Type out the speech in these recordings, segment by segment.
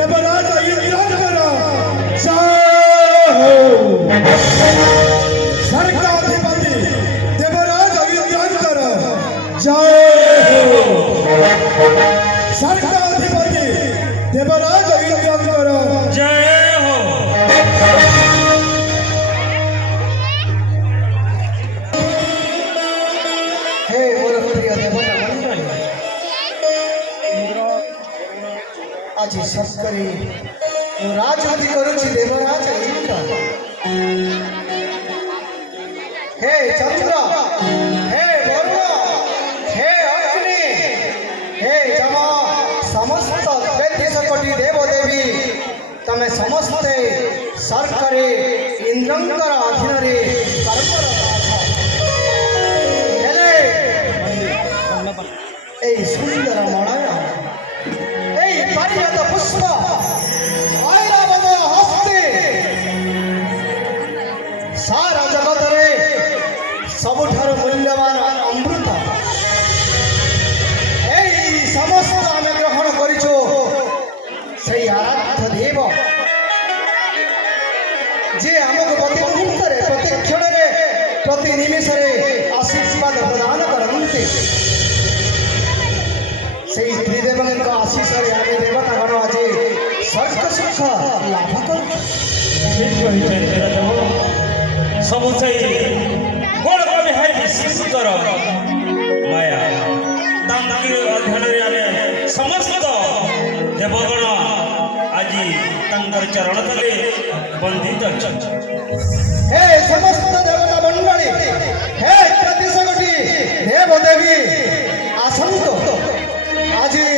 देवराज इंद्रांकर जय हो। स्वर्गाधिपति देवराज इंद्रांकर जय हो। स्वर्गाधिपति देवराज इंद्रांकर जय हो। हे मोर प्रिय देवता मंडळी, आज सत्करी राजगद्दी करूची देवराज इंद्र। हे चंद्र, हे वरुण, हे अग्नि, हे जम, समस्त 33 कोटी देवदेवी तमे समस्ते सरकरे इंद्रंकर अधीन कर्मरत এই সুন্দর মলয় এই পারিজাত পুষ্প ঐরাবত হস্তে সারা জগতরে ସବୁଠାରୁ ମୂଲ୍ୟବାନ ଅମୃତ এই ସମସ୍ତ ଆମେ ଗ୍ରହଣ କରିଛୁ ସେଇ ଆରାଧ୍ୟ ଦେବ ଯେ ଆମକୁ ପ୍ରତି ମୁହୂର୍ତ୍ତରେ ପ୍ରତି କ୍ଷଣରେ ପ୍ରତି ନିମିଷରେ ଆଶୀର୍ବାଦ ପ୍ରଦାନ କରନ୍ତି। সেই ত্রিদেবଙ୍କ ଆଶୀଷରେ ଆମେ ଦେବତାଗଣ ଆଜି ସ୍ୱର୍ଗ ସୁଖ ଲାଭ କରୁଛୁ। ଠିକ୍ କହିଛନ୍ତି ଦେବ। ସବୁ ସେଇ ଗୋଡ଼ ବିହାରୀ ବିଶିଷ୍ଟର ମାୟା ତାଙ୍କର ଅଧ୍ୟୟନରେ ଆମେ ସମସ୍ତ ଦେବଗଣ ଆଜି ତାଙ୍କର ଚରଣ ତଳେ ବନ୍ଦିତ ଅଛନ୍ତି। ହେ ସମସ୍ତ ଦେବତା ମଣ୍ଡଳୀ, ହେ 33 କୋଟି ଦେବଦେବୀ ଆସନ୍ତୁ। আজি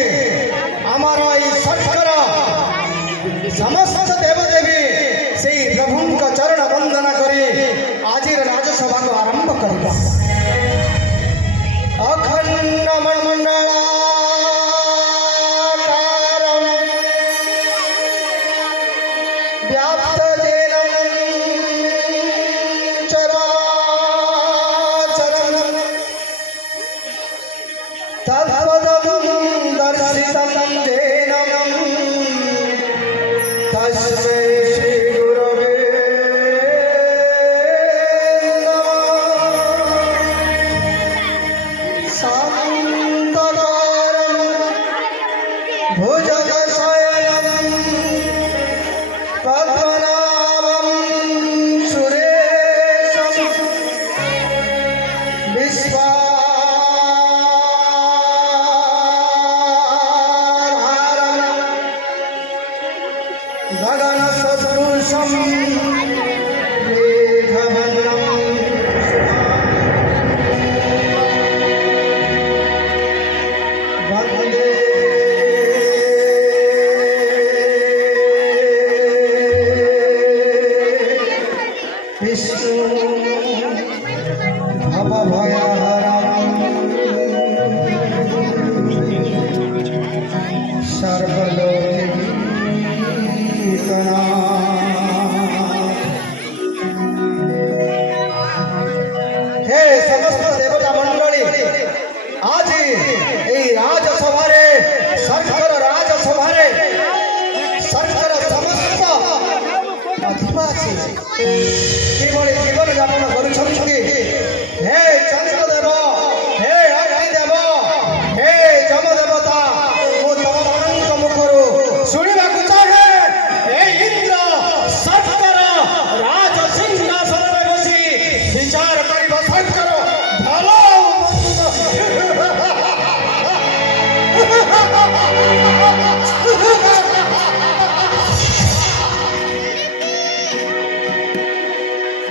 আমার এই সরকার সমস্ত দেবদেবী সেই প্রভুঙ্ক চরণ বন্দনা করে আজির রাজসভা আরম্ভ করিবা। অখণ্ড মণ্ডল व्याप्त चराचरम् तद्वदं दर्शितं येन तस्मै श्री गुरवे नमः। शान्तकारं भुजगशयनं पद्मनाभं सुरेशं गगन सदृशं मेघवर्णं वन्दे विष्णु भवभयहरं सर्वलोके हे समस्त देवता मंडली, आज এই রাজসভারে সরকার রাজসভারে সরকার সমস্ত অধিবাসী কিভাবে জীবন যাপন করুଛନ୍ତି। হে চন্দ্রদেব, হে অগ্নিদেব, হে যম দেবতা, ମୁଁ ତମମାନଙ୍କ ମୁଖରୁ ଶୁଣିବାକୁ ଚାହେଁ ଏ ଇନ୍ଦ୍ର ସର୍କର ରାଜ ସିଂହାସନରେ ବସି ବିଚାର କରିବ ସର୍କର ଭଲ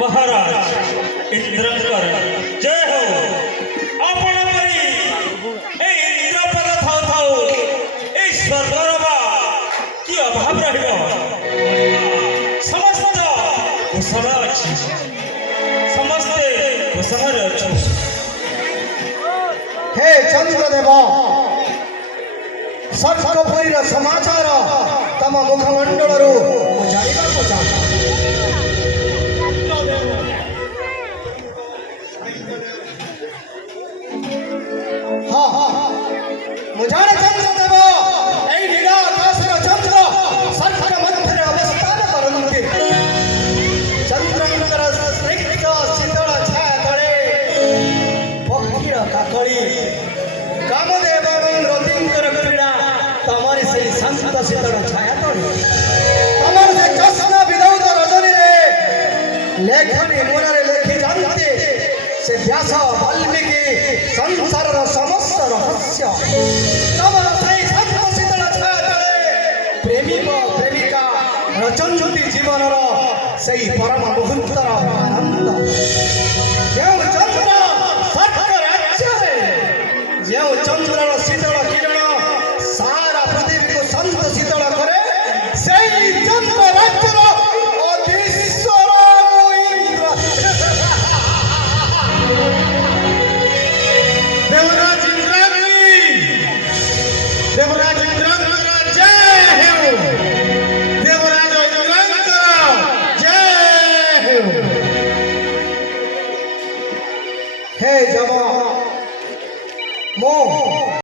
महाराज इंद्रंकर जय हो। आपण परी এই ইন্দ্রপদ থাও থাও এই স্বর্গর কি অভাব রহিব। সমস্ত কুশল ଅଛି, ସମସ୍ତେ କୁଶଳରେ ଅଛନ୍ତି। हे ଚନ୍ଦ୍ରଦେବ, ସର୍କପୁରୀର ସମାଚାର ତମ ମୁଖମଣ୍ଡଳରୁ ମୁଁ ଜାଣିବାକୁ ଚାହେଁ। ହଁ, ମୁଁ ଜାଣେ ଚନ୍ଦ୍ରଦେବ, ଏଇ ନୀଳ ଆକାଶର ଚନ୍ଦ୍ର ଶାନ୍ତ ଶୀତଳ ଛାୟା ତଳେ ତମର ସେ ଜ୍ୟୋତ୍ସ୍ନା ବିଧୌତ ରଜନୀରେ ଲେଖନୀ ମୁନରେ ଲେଖି ଯାଆନ୍ତି ସେ ବ୍ୟାସ ବାଲ୍ମୀକି ସଂସାରର ସମସ୍ତ ରହସ୍ୟ ତମର ସେଇ ଶାନ୍ତ ଶୀତଳ ଛାୟା ତଳେ ପ୍ରେମିକ ପ୍ରେମିକା ରଚନ୍ତି ଜୀବନର ସେଇ ପରମ ମୁହୂର୍ତ୍ତର ଆନନ୍ଦ ଯେଉଁ ଚନ୍ଦ୍ର ସ୍ୱର୍ଗ ରାଜ୍ୟରେ ଯେଉଁ ଚନ୍ଦ୍ରର ଶୀତଳ କିରଣ ସାରା ପୃଥିବୀକୁ ଶାନ୍ତ ଶୀତଳ କରେ ସେଇ ଚନ୍ଦ୍ର ରାଜ୍ୟର ଅଧୀଶ୍ୱର ଇନ୍ଦ୍ର देवराज इंद्राणी देवराज इंद्रांकर जय हो देवराज इंद्रांकर जय हो હે જવા મો